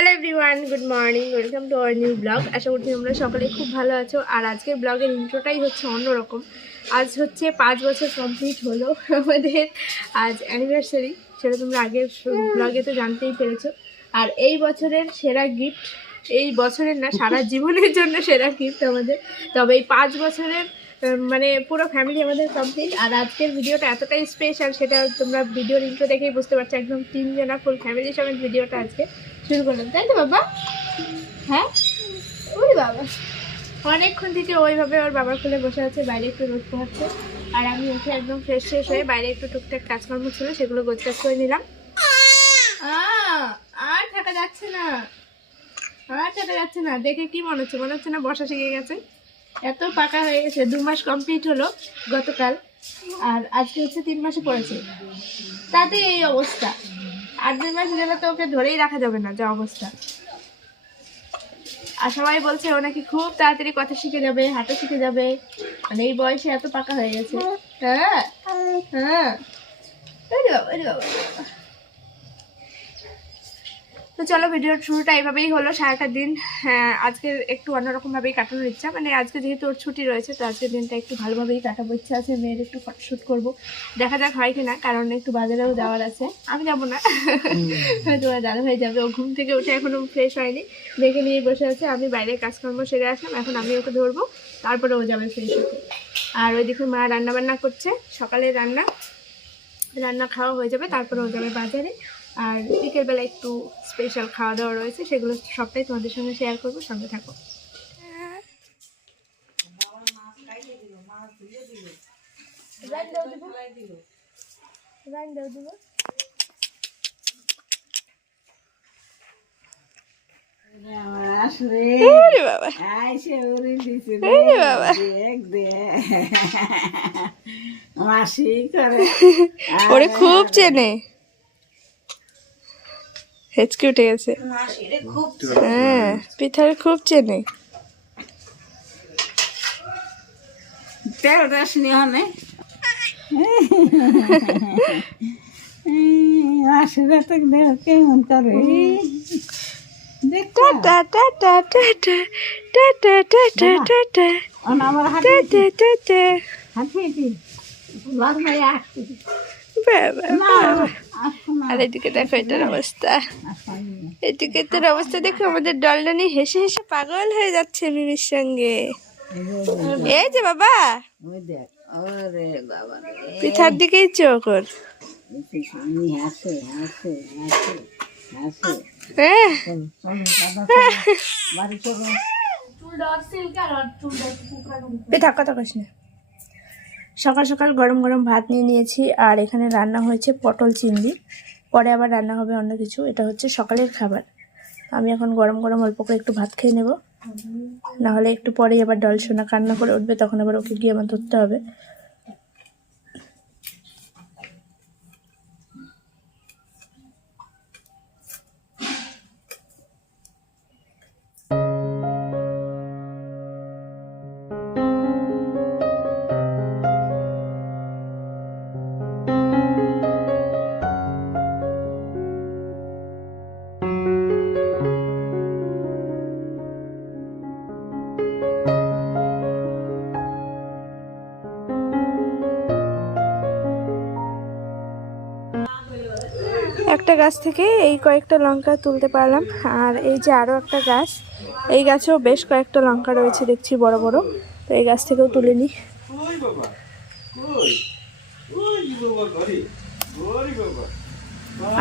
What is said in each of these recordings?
Hello everyone good morning welcome to our new blog আশা করছি তোমরা সকলে খুব ভালো আছো। আর আজকের ব্লগের ইন্ট্রোটাই হচ্ছে অন্যরকম। আজ হচ্ছে পাঁচ বছর কমপ্লিট হলো আমাদের আজ অ্যানিভার্সারি সেটা তোমরা আগের ব্লগে তো জানতেই পেরেছ। আর এই বছরের সেরা গিফট এই বছরের না, সারা জীবনের জন্য সেরা গিফট আমাদের। তবে এই পাঁচ বছরের মানে পুরো ফ্যামিলি আমাদের কমপ্লিট আর আজকের ভিডিওটা এতটাই স্পেশাল সেটা তোমরা ভিডিওর ইন্ট্রো দেখেই বুঝতে পারছ। একদম তিনজনা ফুল ফ্যামিলির সমেত ভিডিওটা আজকে। শুরু করলাম, তাই তো বাবা? হ্যাঁ? ওরে বাবা। অনেকক্ষণ থেকে ওইভাবে ওর বাবার খুলে বসে আছে, বাইরে একটু রোদ পোহাচ্ছে আর আমি উঠে একদম ফ্রেশ ফ্রেশ হয়ে বাইরে একটু টুকটাক কাজকর্ম ছিল, সেগুলো গোছগাছ করে নিলাম। আর থাকা যাচ্ছে না। আর থাকা যাচ্ছে না। দেখে কি মনে হচ্ছে? মনে হচ্ছে না বসা শিখে গেছে। এত পাকা হয়ে গেছে, দু মাস কমপ্লিট হলো গতকাল। আর আজকে হচ্ছে তিন মাসে পড়েছে। তাতে এই অবস্থা। আর দুই মাস গেলে তো ওকে ধরেই রাখা যাবে না যা অবস্থা। আর সবাই বলছে ও নাকি খুব তাড়াতাড়ি কথা শিখে যাবে হাঁটা শিখে যাবে। মানে এই বয়সে এত পাকা হয়ে গেছে। হ্যাঁ হ্যাঁ। ওই বাবা, বাবা। তো চলো ভিডিওর শুরুটা এইভাবেই হলো সারাটা দিন হ্যাঁ, আজকে একটু অন্যরকমভাবেই কাটানোর ইচ্ছা। মানে আজকে যেহেতু ওর ছুটি রয়েছে তো আজকের দিনটা একটু ভালোভাবেই কাটাবো। ইচ্ছা আছে মেয়ের একটু ফটোশ্যুট করব। দেখা যাক হয় কিনা কারণ একটু বাজারেও যাওয়ার আছে। আমি যাব না। তোমার দাদা হয়ে যাবে। ও ঘুম থেকে উঠে এখনও ফ্রেশ হয়নি। দেখে নিয়ে বসে আছে। আমি বাইরে কাজকর্ম সেরে আসলাম। এখন আমি ওকে ধরবো। তারপরে ও যাবে ফ্রেশ হতে। আর ওইদিকে মা রান্না বান্না করছে। সকালে রান্না। রান্না খাওয়া হয়ে যাবে। তারপরে ও যাবে বাজারে। আর বিকেলবেলা একটু স্পেশাল খাওয়া দাওয়া রয়েছে সেগুলো সবটাই তোমাদের সঙ্গে শেয়ার করব সঙ্গে থাকো। মাসি করে। ওরে খুব চেনে। হেঁচকে উঠে গেছে হ্যাঁ পিঠার খুব চেনে তেল রস নিয়ে আসলে আর এদিকে দেখো এটার অবস্থা। এদিকে তোর অবস্থা দেখো আমাদের ডলডানি হেসে হেসে পাগল হয়ে যাচ্ছে মিমির সঙ্গে। এই যে বাবা। পিঠার দিকেই চোখ হ্যাঁ। পিঠা কথা কইস না। সকাল সকাল গরম গরম ভাত নিয়ে নিয়েছি, আর এখানে রান্না হয়েছে পটল চিংড়ি। পরে আবার রান্না হবে অন্য কিছু, এটা হচ্ছে সকালের খাবার। আমি এখন গরম গরম অল্প করে একটু ভাত খেয়ে নেব। না হলে একটু পরেই আবার ডল সোনা কান্না করে উঠবে, তখন আবার ওকে গিয়ে আমার ধরতে হবে। একটা গাছ থেকে এই কয়েকটা লঙ্কা তুলতে পারলাম। আর এই যে আরও একটা গাছ, এই গাছেও বেশ কয়েকটা লঙ্কা রয়েছে দেখছি বড় বড়। তো এই গাছ থেকেও তুলে নিই।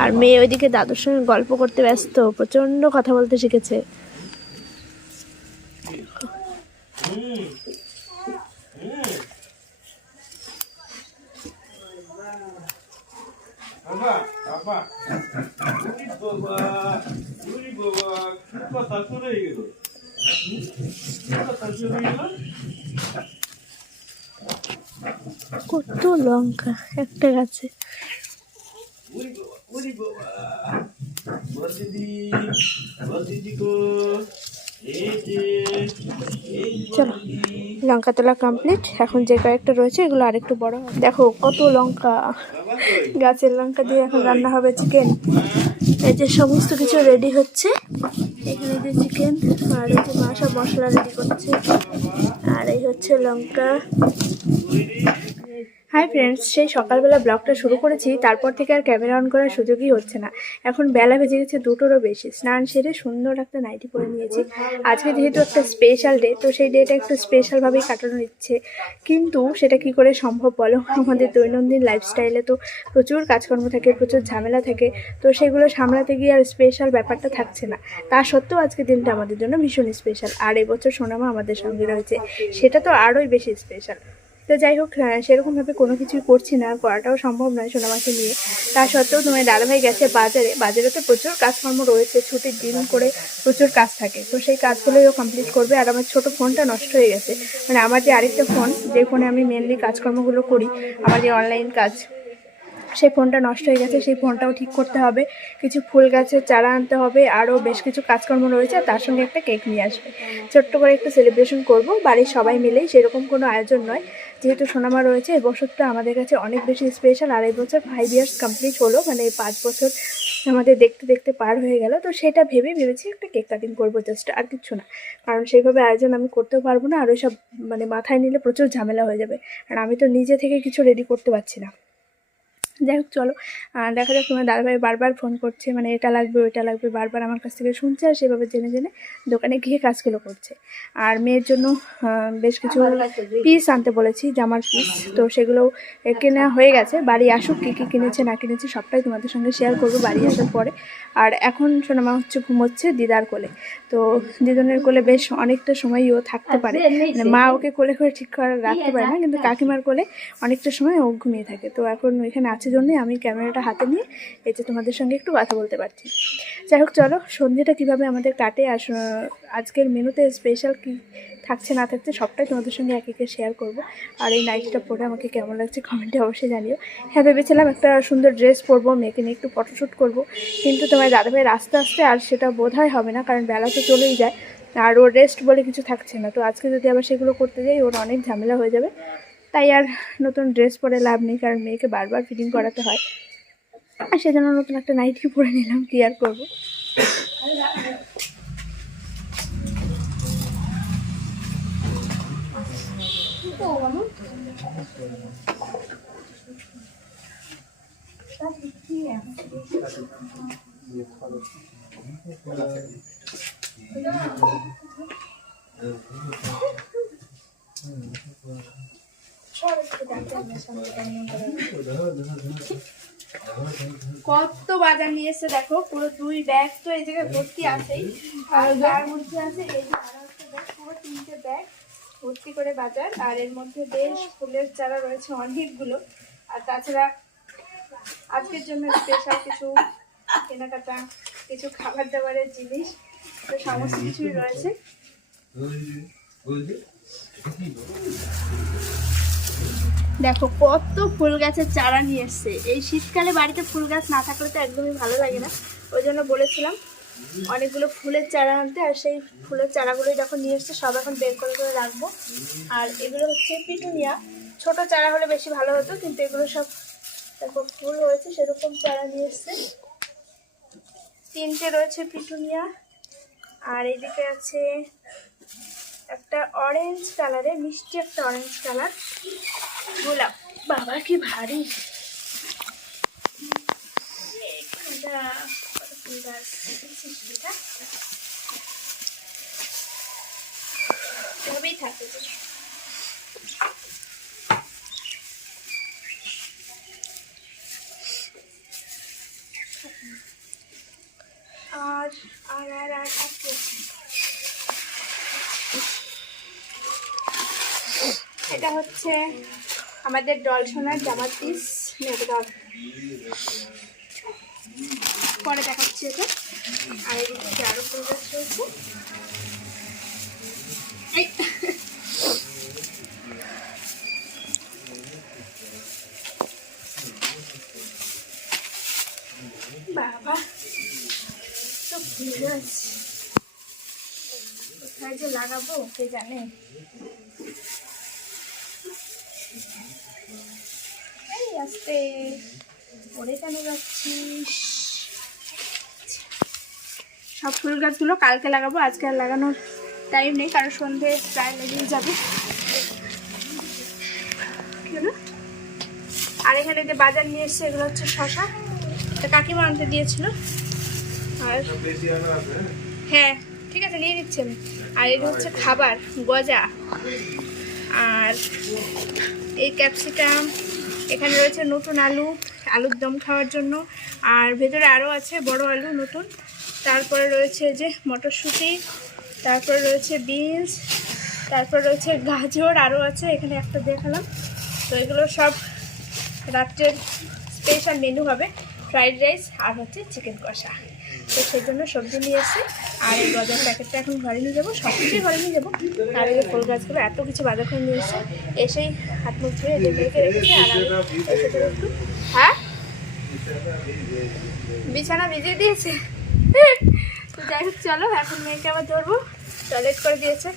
আর মেয়ে ওইদিকে দাদুর সঙ্গে গল্প করতে ব্যস্ত, প্রচণ্ড কথা বলতে শিখেছে আবা আবা উরি বাবা উরি বাবা কি কথা শুনে গেল হুম? কি কথা শুনে গেল কত লঙ্কা, একটা গাছে। চলো, লঙ্কা তোলা কমপ্লিট এখন যে কয়েকটা রয়েছে, এগুলো আরেকটু বড় দেখো, কত লঙ্কা। গাছের লঙ্কা দিয়ে এখন রান্না হবে চিকেন এই যে সমস্ত কিছু রেডি হচ্ছে। এখানে যে চিকেন আর এই যে মশলা রেডি করছে। আর এই হচ্ছে লঙ্কা। হাই ফ্রেন্ডস সেই সকালবেলা ব্লগটা শুরু করেছি, তারপর থেকে আর ক্যামেরা অন করার সুযোগই হচ্ছে না। এখন বেলা বেজে গেছে দুটোরও বেশি। স্নান সেরে সুন্দর একটা নাইটি পরে নিয়েছি। আজকে যেহেতু একটা স্পেশাল ডে তো সেই ডেটা একটু স্পেশালভাবেই কাটানো ইচ্ছে কিন্তু সেটা কি করে সম্ভব বলো? আমাদের দৈনন্দিন লাইফস্টাইলে তো প্রচুর কাজকর্ম থাকে, প্রচুর ঝামেলা থাকে। তো সেগুলো সামলাতে গিয়ে আর স্পেশাল ব্যাপারটা থাকছে না। তা সত্ত্বেও আজকে দিনটা আমাদের জন্য ভীষণ স্পেশাল আর এবছর সোনামা আমাদের সঙ্গে রয়েছে। সেটা তো আরোই বেশি স্পেশাল তো যাই হোক আহ, সেরকমভাবে কোনো কিছুই করছি না করাটাও সম্ভব নয় সোনামাকে নিয়ে। তা সত্ত্বেও তোমার দাদাভাই গেছে বাজারে। বাজারে তো প্রচুর কাজকর্ম রয়েছে ছুটির দিন করে প্রচুর কাজ থাকে। তো সেই কাজগুলোও কমপ্লিট করবে। আর আমার ছোট ফোনটা নষ্ট হয়ে গেছে। মানে আমার যে আরেকটা ফোন যে ফোনে আমি মেনলি কাজকর্মগুলো করি আমার যে অনলাইন কাজ সেই ফোনটা নষ্ট হয়ে গেছে, সেই ফোনটাও ঠিক করতে হবে। কিছু ফুল গাছের চারা আনতে হবে, আরও বেশ কিছু কাজকর্ম রয়েছে তার সঙ্গে একটা কেক নিয়ে আসবে। ছোট্ট করে একটু সেলিব্রেশন করব, বাড়ির সবাই মিলেই সেরকম কোনো আয়োজন নয়। যেহেতু সোনামা রয়েছে, এই বছরটা আমাদের কাছে অনেক বেশি স্পেশাল আর এই বছর ফাইভ ইয়ার্স কমপ্লিট হলো মানে পাঁচ বছর আমাদের দেখতে দেখতে পার হয়ে গেল। তো সেটা ভেবে ভেবেছি একটা কেক কাটিং করব জাস্ট আর কিছু না। কারণ সেইভাবে আয়োজন আমি করতেও পারব না, আর ওই সব মানে মাথায় নিলে প্রচুর ঝামেলা হয়ে যাবে। আর আমি তো নিজে থেকে কিছু রেডি করতে পারছি না। যাই হোক চলো। দেখা যাক তোমার দাদাভাই বারবার ফোন করছে মানে এটা লাগবে ওইটা লাগবে বারবার আমার কাছ থেকে শুনছে আর সেভাবে জেনে জেনে দোকানে গিয়ে কাজগুলো করছে। আর মেয়ের জন্য বেশ কিছু পিস আনতে বলেছি জামার পিস তো সেগুলো কেনা হয়ে গেছে। বাড়ি আসুক কী কী কিনেছে না কিনেছে সবটাই তোমাদের সঙ্গে শেয়ার করব বাড়ি আসার পরে। আর এখন সোনামা হচ্ছে ঘুমোচ্ছে দিদার কোলে। তো দিদনের কোলে বেশ অনেকটা সময়ই ও থাকতে পারে। মানে মা ওকে কোলে করে ঠিক করে রাখতে পারে না কিন্তু কাকিমার কোলে অনেকটা সময় ও ঘুমিয়ে থাকে। তো এখন ওইখানে আছে জন্যই আমি ক্যামেরাটা হাতে নিয়ে এতে তোমাদের সঙ্গে একটু কথা বলতে পারছি। যাই হোক, চলো, সন্ধ্যেটা কীভাবে আমাদের কাটে আর আজকের মেনুতে স্পেশাল কি থাকছে না থাকছে সবটাই তোমাদের সঙ্গে এক একে শেয়ার করব। আর এই নাইটিটা পরে আমাকে কেমন লাগছে কমেন্টে অবশ্যই জানিও। হ্যাঁ ভেবেছিলাম একটা সুন্দর ড্রেস পরবো, মেয়েকে নিয়ে একটু ফটোশ্যুট করব। কিন্তু তোমার দাদাভাইয়ের আস্তে আস্তে আর সেটা বোধহয় হবে না, কারণ বেলা তো চলেই যায়। আর ওর রেস্ট বলে কিছু থাকছে না। তো আজকে যদি আবার সেগুলো করতে যাই, ওর অনেক ঝামেলা হয়ে যাবে। তাই আর নতুন ড্রেস পরে লাভ নেই, কারণ মেয়েকে বারবার ফিটিং করাতে হয়। আর সেজন্য নতুন একটা নাইটি পরে নিলাম, কি আর করব? কত বাজার নিয়ে এসছে দেখো, পুরো দুই ব্যাগ তো এই জায়গায় ভর্তি আছেই। আর তার মধ্যে আছে এই ব্যাগ তিনটে ব্যাগ ভর্তি করে বাজার। আর এর মধ্যে বেশ ফুলের চারা রয়েছে অনেকগুলো। আর তাছাড়া আজকের জন্য স্পেশাল কিছু কেনাকাটা, কিছু খাবার দাবারের জিনিস, তো সমস্ত কিছুই রয়েছে। দেখো, কত ফুল গাছের চারা নিয়ে এসছে। এই শীতকালে বাড়িতে ফুল গাছ না থাকলে তো একদমই ভালো লাগে না। ওই জন্য বলেছিলাম, অনেকগুলো ফুলের চারা আনতে, আর সেই ফুলের চারাগুলোই যখন নিয়ে এসছে, সব এখন বের করে করে রাখব। আর এগুলো হচ্ছে পিটুনিয়া। ছোট চারা হলে বেশি ভালো হতো, কিন্তু এগুলো সব দেখো, ফুল হয়েছে, সেরকম চারা নিয়ে এসছে। তিনটে রয়েছে পিটুনিয়া। আর এদিকে আছে একটা অরেঞ্জ কালারে মিষ্টি একটা অরেঞ্জ কালার গোলাপ বাবা, কি ভারী? এভাবেই থাকে। আর আর আর আর আর কি আছে? এটা হচ্ছে আমাদের ডল সোনার জামার পিস পরে দেখাচ্ছি এটা আর এদিকে আরও ফুল গাছ বাবা তো ফুল গাছ। কোথায় যে লাগাবো কে জানে? আস্তে পড়ে কেন যাচ্ছিস? সব ফুল গাছগুলো কালকে লাগাবো, আজকে আর লাগানোর টাইম নেই, কারণ সন্ধে প্রায় লেগেই যাবে। আর এখানে যে বাজার নিয়ে এসছে, এগুলো হচ্ছে শশা। এটা কাকিমা আনতে দিয়েছিল। আর হ্যাঁ ঠিক আছে, নিয়ে নিচ্ছি আমি। আর এটা হচ্ছে খাবার, গজা। আর এই ক্যাপসিকাম এখানে রয়েছে নতুন আলু, আলুর দম খাওয়ার জন্য। আর ভেতরে আরও আছে বড় আলু, নতুন। তারপরে রয়েছে যে মটরশুঁটি, তারপরে রয়েছে বিনস, তারপর রয়েছে গাজর আরও আছে, এখানে একটা দেখালাম। তো এগুলো সব রাত্রের স্পেশাল মেনু হবে ফ্রাইড রাইস আর হচ্ছে চিকেন কষা। তো সেই জন্য সবজি নিয়ে এসে আর এই গজার প্যাকেটটা এখন ঘরে নিয়ে যাব, সব কিছুই ঘরে নিয়ে যাব। আর এই ফুল গাছগুলো, এত কিছু বাজার করে নিয়ে এসে এসেই হাত মুখ ধুয়ে এদের মেয়েকে রেখেছি আর আমি এসে করে হ্যাঁ? বিছানা ভিজিয়ে দিয়েছে। তো যাই হোক, চলো, এখন মেয়েকে আবার ধরবো। টয়লেট করে দিয়েছে।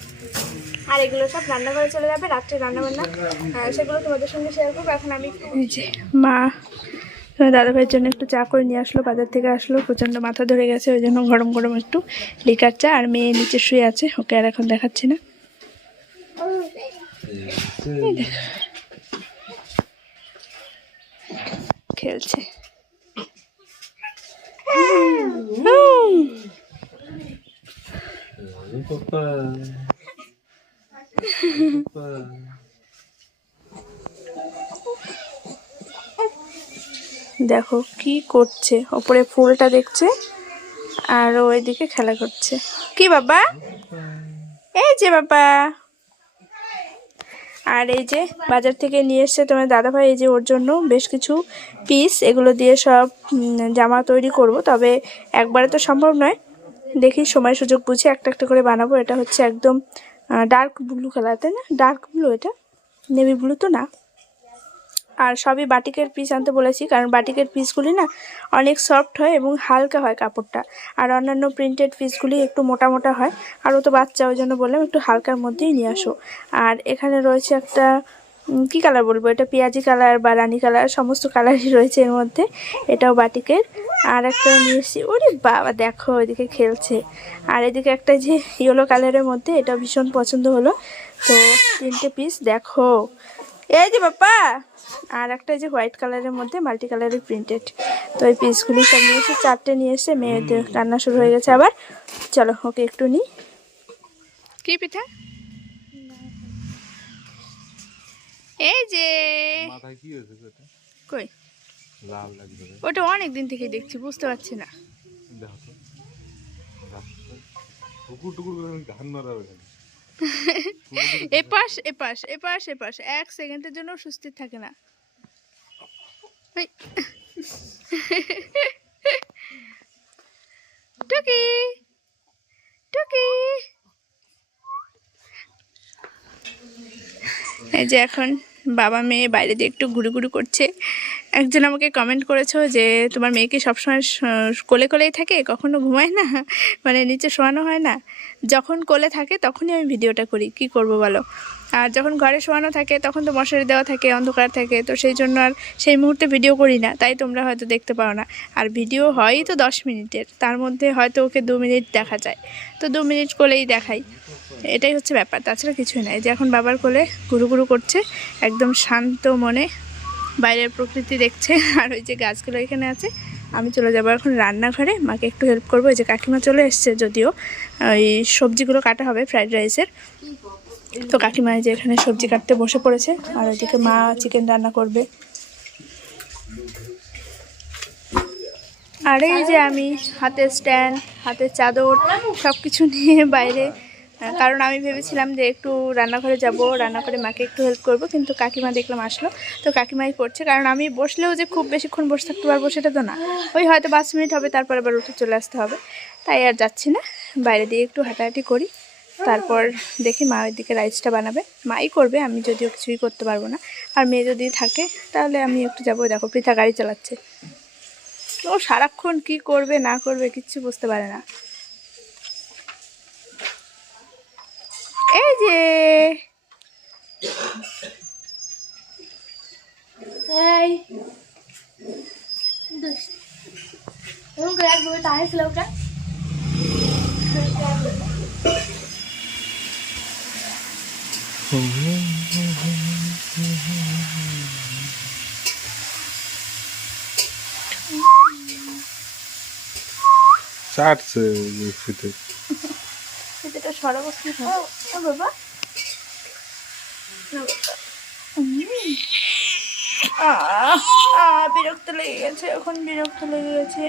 আর এগুলো সব রান্নাঘরে চলে যাবে, রাত্রে রান্নাবান্না। সেগুলো তোমাদের সঙ্গে শেয়ার করব। এখন আমি মা দাদা ভাইয়ের জন্য একটু চা করে নিয়ে আসলো বাজার থেকে আসলো প্রচণ্ড মাথা ধরে গেছে ওই জন্য গরম গরম একটু লিকার চা আর মেয়ে নিচে শুয়ে আছে ওকে আর এখন দেখাচ্ছি না। খেলছে। দেখো কি করছে। ওপরে ফুলটা দেখছে আর ওইদিকে খেলা করছে। কি বাবা? এই যে বাবা। আর এই যে বাজার থেকে নিয়ে এসছে তোমার দাদাভাই, এই যে ওর জন্য বেশ কিছু পিস এগুলো দিয়ে সব জামা তৈরি করব। তবে একবারে তো সম্ভব নয়। দেখি সময় সুযোগ বুঝে একটা একটা করে বানাবো। এটা হচ্ছে একদম ডার্ক ব্লু কালার তাই না? ডার্ক ব্লু এটা? নেভি ব্লু তো না। আর সবই বাটিকের পিস আনতে বলেছি, কারণ বাটিকের পিসগুলি না অনেক সফট হয় এবং হালকা হয় কাপড়টা। আর অন্যান্য প্রিন্টেড পিসগুলি একটু মোটা মোটা হয়, আর ও তো বাচ্চা, ওই জন্য বললাম একটু হালকার মধ্যেই নিয়ে আসো। আর এখানে রয়েছে একটা কি কালার বলব? এটা পেঁয়াজি কালার বা রানি কালার সমস্ত কালারই রয়েছে এর মধ্যে। এটাও বাটিকের। আর একটা নিয়ে এসেছি, ওরে বাবা, দেখো ওইদিকে খেলছে। আর এদিকে একটা যে ইয়েলো কালারের মধ্যে এটা ভীষণ পছন্দ হলো। তো তিনটে পিস দেখো। এই যে বাবা আর একটা যে হোয়াইট কালারের মধ্যে মাল্টি কালারের প্রিন্টেড। তো এই পিসগুলি সব নিয়ে এসে চারটে নিয়ে এসে মেয়েদের রান্না শুরু হয়ে গেছে আবার। চলো ওকে একটু নিই কি পিঠা? এই যে। মাথায় কি হয়েছে এটা কই? লাল লাগবে ওটা অনেক দিন থেকে দেখছি বুঝতে পারছি না। দেখো টুকুর টুকুর মারাবে খালি এপাশ এপাশ এপাশ এপাশ। এক সেকেন্ডের জন্য সুস্থির থাকে না। টুকি টুকি। এই যে এখন বাবা মেয়ে বাইরে দিয়ে একটু ঘুরে ঘুরে করছে। একজন আমাকে কমেন্ট করেছ যে, তোমার মেয়েকে সবসময় কোলে কোলেই থাকে? কখনো ঘুমায় না? মানে নিচে শোয়ানো হয় না? যখন কোলে থাকে, তখনই আমি ভিডিওটা করি। কি করব বলো? আর যখন ঘরে শোয়ানো থাকে, তখন তো মশারি দেওয়া থাকে, অন্ধকার থাকে, তো সেই জন্য আর সেই মুহূর্তে ভিডিও করি না। তাই তোমরা হয়তো দেখতে পাও না। আর ভিডিও হয়ই তো দশ মিনিটের। তার মধ্যে হয়তো ওকে দু মিনিট দেখা যায়। তো দু মিনিট কোলেই দেখাই। এটাই হচ্ছে ব্যাপার। তাছাড়া কিছুই নাই। যে এখন বাবার কোলে গুরু গুরু করছে, একদম শান্ত মনে বাইরের প্রকৃতি দেখছে, আর ওই যে গাছগুলো এখানে আছে, আমি চলে যাব এখন রান্নাঘরে, মাকে একটু হেল্প করব। ওই যে কাকিমা চলে এসছে যদিও, ওই সবজিগুলো কাটা হবে ফ্রাইড রাইসের তো কাকিমা যে এখানে সবজি কাটতে বসে পড়েছে, আর ওইদিকে মা চিকেন রান্না করবে। আর এই যে আমি হাতে স্ট্যান্ড হাতে চাদর সব কিছু নিয়ে বাইরে কারণ আমি ভেবেছিলাম যে একটু রান্নাঘরে যাব, রান্নাঘরে মাকে একটু হেল্প করব, কিন্তু কাকিমা দেখলাম আসলো। তো কাকিমাই করছে, কারণ আমি বসলেও যে খুব বেশিক্ষণ বসে থাকতে পারব সেটা তো না। ওই হয়তো পাঁচ মিনিট হবে, তারপর আবার উঠে চলে আসতে হবে। তাই আর যাচ্ছি না। বাইরে দিয়ে একটু হাঁটাহাঁটি করি। তারপর দেখি মা ওই দিকে রাইসটা বানাবে। মাই করবে, আমি যদিও কিছুই করতে পারব না। আর মেয়ে যদি থাকে, তাহলে আমি একটু যাব। দেখো, পৃথা গাড়ি চালাচ্ছে। ও সারাক্ষণ কি করবে, না করবে, কিচ্ছু বুঝতে পারে না। এই যে। তাহেছিল ওটা। চাটছে ফিতে। ফিতেটা সরাবো কি বাবা। বিরক্ত লেগে গেছে, এখন বিরক্ত লেগে গেছে।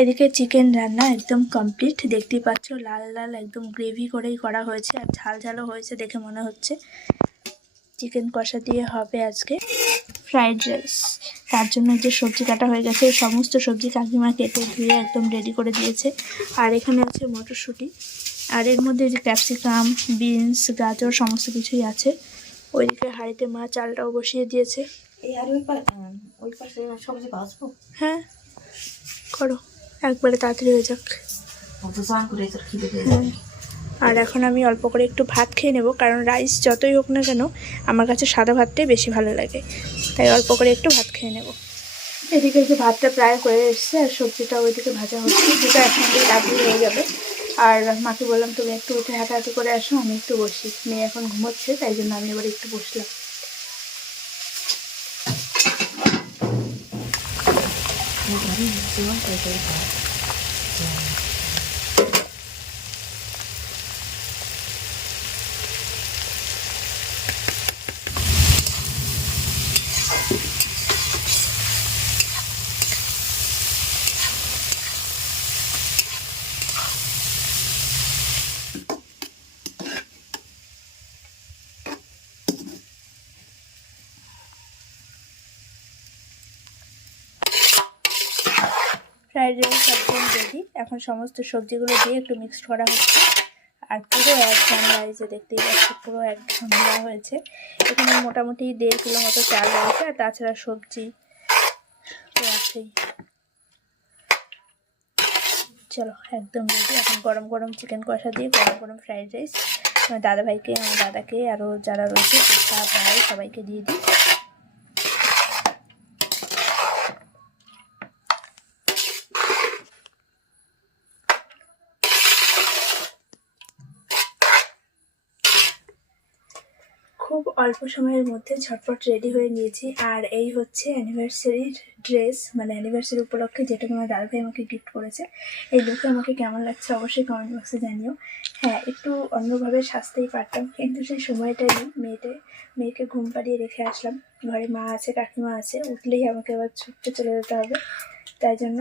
এদিকে চিকেন রান্না একদম কমপ্লিট দেখতেই পাচ্ছ, লাল লাল একদম গ্রেভি করেই করা হয়েছে, আর ঝাল ঝালও হয়েছে দেখে মনে হচ্ছে। চিকেন কষা দিয়ে হবে আজকে। ফ্রাইড রাইস তার জন্য যে সবজি কাটা হয়ে গেছে এই সমস্ত সবজি কাকিমা কেটে ধুয়ে একদম রেডি করে দিয়েছে। আর এখানে আছে মটরশুঁটি। আর এর মধ্যে যে ক্যাপসিকাম বিনস গাজর সমস্ত কিছুই আছে। ওইদিকে হাঁড়িতে মা চালটাও বসিয়ে দিয়েছে। এই আর ওই পা- আহ, ওই পাশে সবজি হ্যাঁ করো। একবারে তাড়াতাড়ি হয়ে যাক। হ্যাঁ। আর এখন আমি অল্প করে একটু ভাত খেয়ে নেব কারণ রাইস যতই হোক না কেন আমার কাছে সাদা ভাতটাই বেশি ভালো লাগে। তাই অল্প করে একটু ভাত খেয়ে নেব। এদিকে যে ভাতটা প্রায় হয়ে এসছে আর সবজিটা ওইদিকে ভাজা হচ্ছে, দুটো একসঙ্গে তাড়াতাড়ি হয়ে যাবে। আর মাকে বললাম, তুমি একটু উঠে হাঁটাহাঁটি করে আসো, আমি একটু বসি। মেয়ে এখন ঘুমোচ্ছে, তাই জন্য আমি এবার একটু বসলাম রাইস একদম রেডি এখন সমস্ত সবজিগুলো দিয়ে একটু মিক্সড করা হচ্ছে। আর পুরো এক এই যে দেখতেই পাচ্ছি, পুরো এক গামলা হয়েছে। এখানে মোটামুটি দেড় কিলো মতো চাল রয়েছে, আর তাছাড়া সবজি আছেই। চলো, একদম রেডি এখন গরম গরম চিকেন কষা দিয়ে গরম গরম ফ্রাইড রাইস আমার দাদাভাইকে, আমার দাদাকে আরও যারা রয়েছে ভাই সবাইকে দিয়ে দিই খুব অল্প সময়ের মধ্যে ঝটপট রেডি হয়ে নিয়েছি। আর এই হচ্ছে অ্যানিভার্সারির ড্রেস মানে অ্যানিভার্সারি উপলক্ষে যেটা আমার দাদাভাই আমাকে গিফট করেছে। এই লুকে আমাকে কেমন লাগছে অবশ্যই কমেন্ট বক্সে জানিও। হ্যাঁ একটু অন্যভাবে সাজতেই পারতাম, কিন্তু সেই সময়টাই মেয়েটে, মেয়েকে ঘুম পাড়িয়ে রেখে আসলাম। ঘরে মা আছে, কাকিমা আছে, উঠলেই আমাকে আবার ছুটতে চলে যেতে হবে। তাই জন্য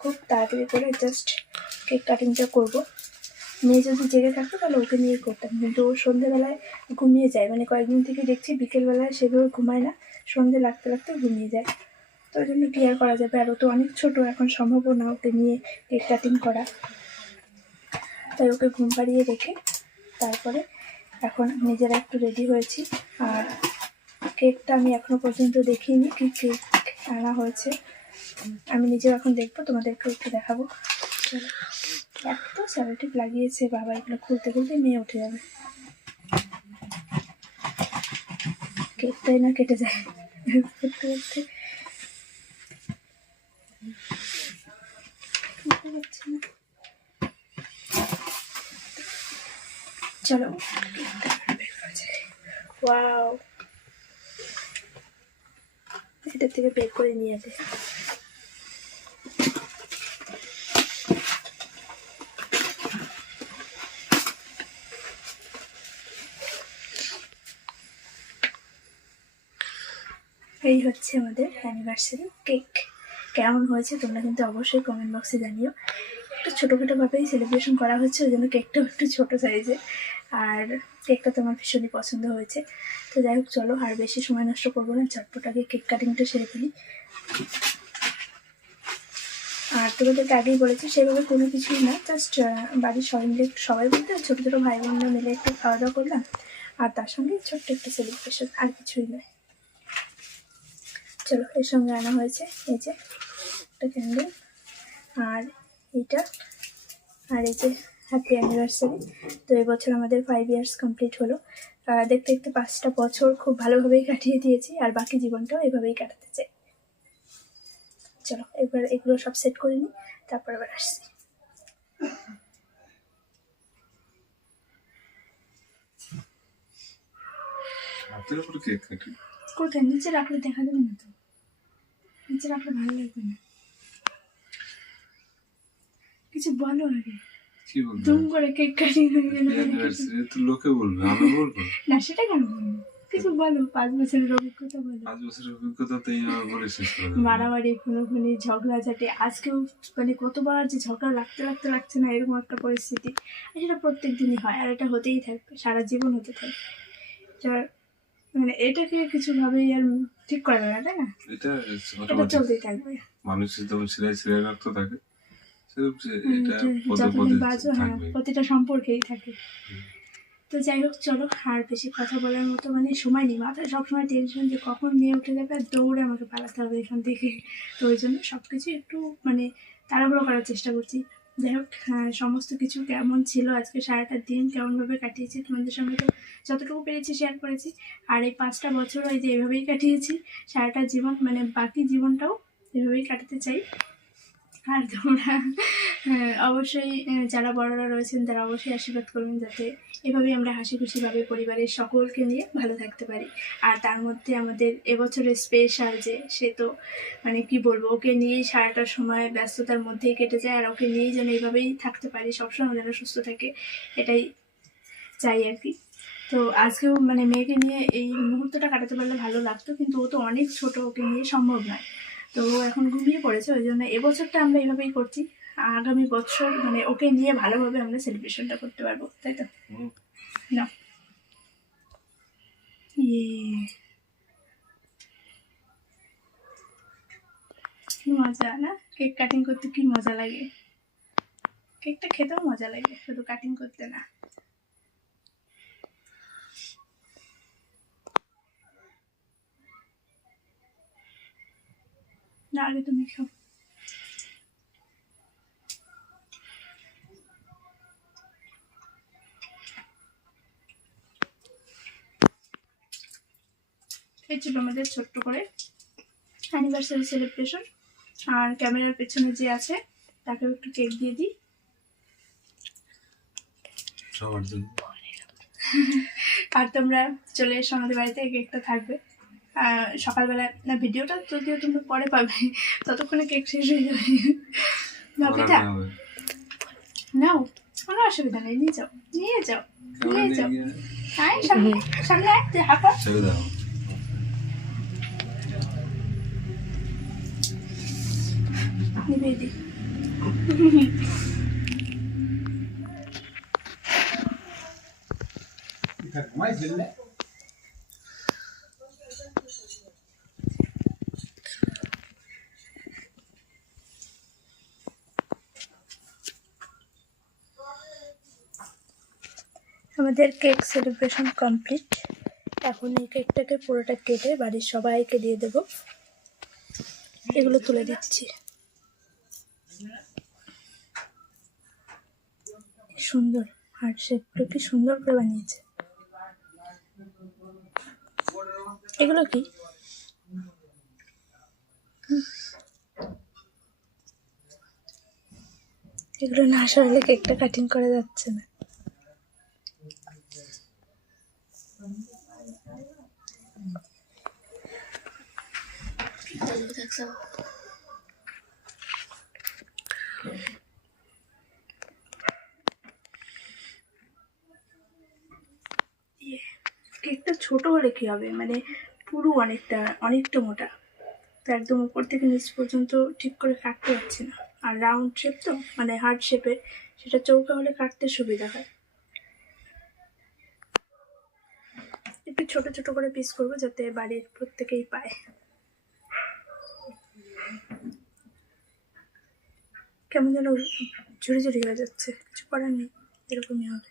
খুব তাড়াতাড়ি করে জাস্ট কেক কাটিংটা করব। মেয়ে যদি জেগে থাকতো, তাহলে ওকে নিয়ে করতাম। কিন্তু ও সন্ধেবেলায় ঘুমিয়ে যায়। মানে কয়েকদিন থেকে দেখছি বিকেলবেলায় সেভাবে ঘুমায় না, সন্ধে লাগতে লাগতে ঘুমিয়ে যায়। তো ওই জন্য কি আর করা যাবে? আর ও তো অনেক ছোটো, এখন সম্ভবও না ওকে নিয়ে কেক কাটিং করা। তাই ওকে ঘুম পাড়িয়ে রেখে তারপরে এখন নিজেরা একটু রেডি হয়েছি। আর কেকটা আমি এখনও পর্যন্ত দেখিনি, কি কেক আনা হয়েছে। আমি নিজেও এখন দেখব তোমাদেরকে একটু দেখাবো। এত স্যালোটিপ লাগিয়েছে বাবা, এগুলো খুলতে খুলতে মেয়ে উঠে যাবে। কেকটাই না কেটে যায়। করতে করতে। চলো, ওয়াও। এটা থেকে বের করে নিয়ে যাবে এই হচ্ছে আমাদের অ্যানিভার্সারি কেক কেমন হয়েছে তোমরা কিন্তু অবশ্যই কমেন্ট বক্সে জানিও। একটু ছোটোখাটোভাবেই সেলিব্রেশন করা হচ্ছে, ওই জন্য কেকটাও একটু ছোটো সাইজে আর কেকটা তোমার ভীষণই পছন্দ হয়েছে। তো যাই হোক, চলো, আর বেশি সময় নষ্ট করব না, চটপট আগে কেক কাটিংটা সেরে ফেলি। আর তোমাদেরকে আগেই বলেছি, সেভাবে কোনো কিছুই না জাস্ট বাড়ির সবাই মিলে সবাই বলতে ছোটো ছোটো ভাই বোনরা মিলে একটু খাওয়া দাওয়া করলাম। আর তার সঙ্গে ছোট্ট একটা সেলিব্রেশন আর কিছুই নয়। চলো এর সঙ্গে আনা হয়েছে এই যে একটা ক্যান্ডেল আর এইটা আর এই যে হ্যাপি অ্যানিভার্সারি তো এবছর আমাদের ফাইভ ইয়ার্স কমপ্লিট হলো। দেখতে দেখতে পাঁচটা বছর খুব ভালোভাবেই কাটিয়ে দিয়েছি আর বাকি জীবনটাও এভাবেই কাটাতে চাই। চলো এবার এগুলো সব সেট করে নিই তারপর আবার আসছি। কোথায়? নিচে রাখলে দেখা যাবে না তো? নিচে রাখলে ভালো লাগবে না। কিছু বলো আগে। কি বলব? করে কেক কাটি হয়ে তো লোকে বলবে আমি বলব? না সেটা কেন বলব? কিছু বলো পাঁচ বছরের অভিজ্ঞতা বলো। পাঁচ বছরের অভিজ্ঞতা তো এইভাবে বলে শেষ করো মারামারি খুনোখুনি ঝগড়াঝাটি আজকেও মানে কতবার যে ঝগড়া লাগতে লাগতে লাগছে না এরকম একটা পরিস্থিতি। আর সেটা প্রত্যেক দিনই হয় আর এটা হতেই থাকবে সারা জীবন হতে থাকবে। মানে এটাকে কিছুভাবেই আর ঠিক করা যাবে না তাই না? এটা চলতেই থাকবে। মানুষের যেমন সিলাই সিলাই রক্ত থাকে হ্যাঁ প্রতিটা সম্পর্কেই থাকে। তো যাই হোক চলো আর বেশি কথা বলার মতো মানে সময় নেই। মাথায় সবসময় টেনশন যে কখন মেয়ে উঠে যাবে আর দৌড়ে আমাকে পালাতে হবে এখান থেকে। তো ওই জন্য সব কিছু একটু মানে তাড়াহুড়ো করার চেষ্টা করছি। যাই হোক হ্যাঁ, সমস্ত কিছু কেমন ছিল আজকে সারাটা দিন কেমনভাবে কাটিয়েছি তোমাদের সঙ্গে তো যতটুকু পেরেছি শেয়ার করেছি। আর এই পাঁচটা বছর ওই যে এভাবেই কাটিয়েছি সারাটা জীবন মানে বাকি জীবনটাও এভাবেই কাটাতে চাই। আর তোমরা আহ, অবশ্যই যারা বড়রা রয়েছেন তারা অবশ্যই আশীর্বাদ করবেন যাতে এভাবেই আমরা হাসি খুশিভাবে পরিবারের সকলকে নিয়ে ভালো থাকতে পারি। আর তার মধ্যে আমাদের এবছরের স্পেশাল যে, সে তো মানে কি বলব, ওকে নিয়েই সারাটা সময় ব্যস্ততার মধ্যেই কেটে যায় আর ওকে নিয়েই যেন এইভাবেই থাকতে পারি, সবসময় যেন সুস্থ থাকে, এটাই চাই আর কি। তো আজকেও মানে মেয়েকে নিয়ে এই মুহূর্তটা কাটাতে পারলে ভালো লাগতো, কিন্তু ও তো অনেক ছোট, ওকে নিয়ে সম্ভব নয়। তো ও এখন ঘুমিয়ে পড়েছে, ওই জন্য এবছরটা আমরা এইভাবেই করছি। আগামী বছর মানে ওকে নিয়ে ভালোভাবে আমরা সেলিব্রেশনটা করতে পারব তাই তো? না। ইয়ে। কি মজা না? কেক কাটিং করতে কি মজা লাগে? কেকটা খেতেও মজা লাগে শুধু কাটিং করতে না। না আগে তুমি খাও। এই ছিল আমাদের ছোট্ট করে অ্যানিভার্সারি সেলিব্রেশন আর ক্যামেরার পেছনে যে আছে তাকেও একটু কেক দিয়ে দিই। আর তোমরা চলে এসো আমাদের বাড়িতে কেকটা থাকবে। সকালবেলা না ভিডিওটা যদিও তুমি পরে পাবে ততক্ষণে কেক শেষ হয়ে যাবে। হবে। নাও কোনো অসুবিধা নেই নিয়ে যাও নিয়ে যাও নিয়ে যাও। আয় সামনে সামনে হাঁপা। আমাদের কেক সেলিব্রেশন কমপ্লিট। এখন এই কেকটাকে পুরোটা কেটে বাড়ির সবাইকে দিয়ে দেব। এগুলো তুলে দিচ্ছি। সুন্দর। হার্ট শেপগুলো কি সুন্দর করে বানিয়েছে। এগুলো কি। এগুলো না সরালে কেকটা কাটিং করা যাচ্ছে না। কেকটা ছোট হলে কি হবে? মানে পুরো অনেকটা অনেকটা মোটা। তো একদম উপর থেকে নিচ পর্যন্ত ঠিক করে কাটতে পারছি না। আর রাউন্ড শেপ তো মানে হার্ড শেপে সেটা চৌকা হলে কাটতে সুবিধা হয়। একটু ছোট ছোট করে পিস করব যাতে বাড়ির প্রত্যেকেই পায়। কেমন যেন ঝুড়ি ঝুড়ি হয়ে যাচ্ছে। কিছু করার নেই, এরকমই হবে।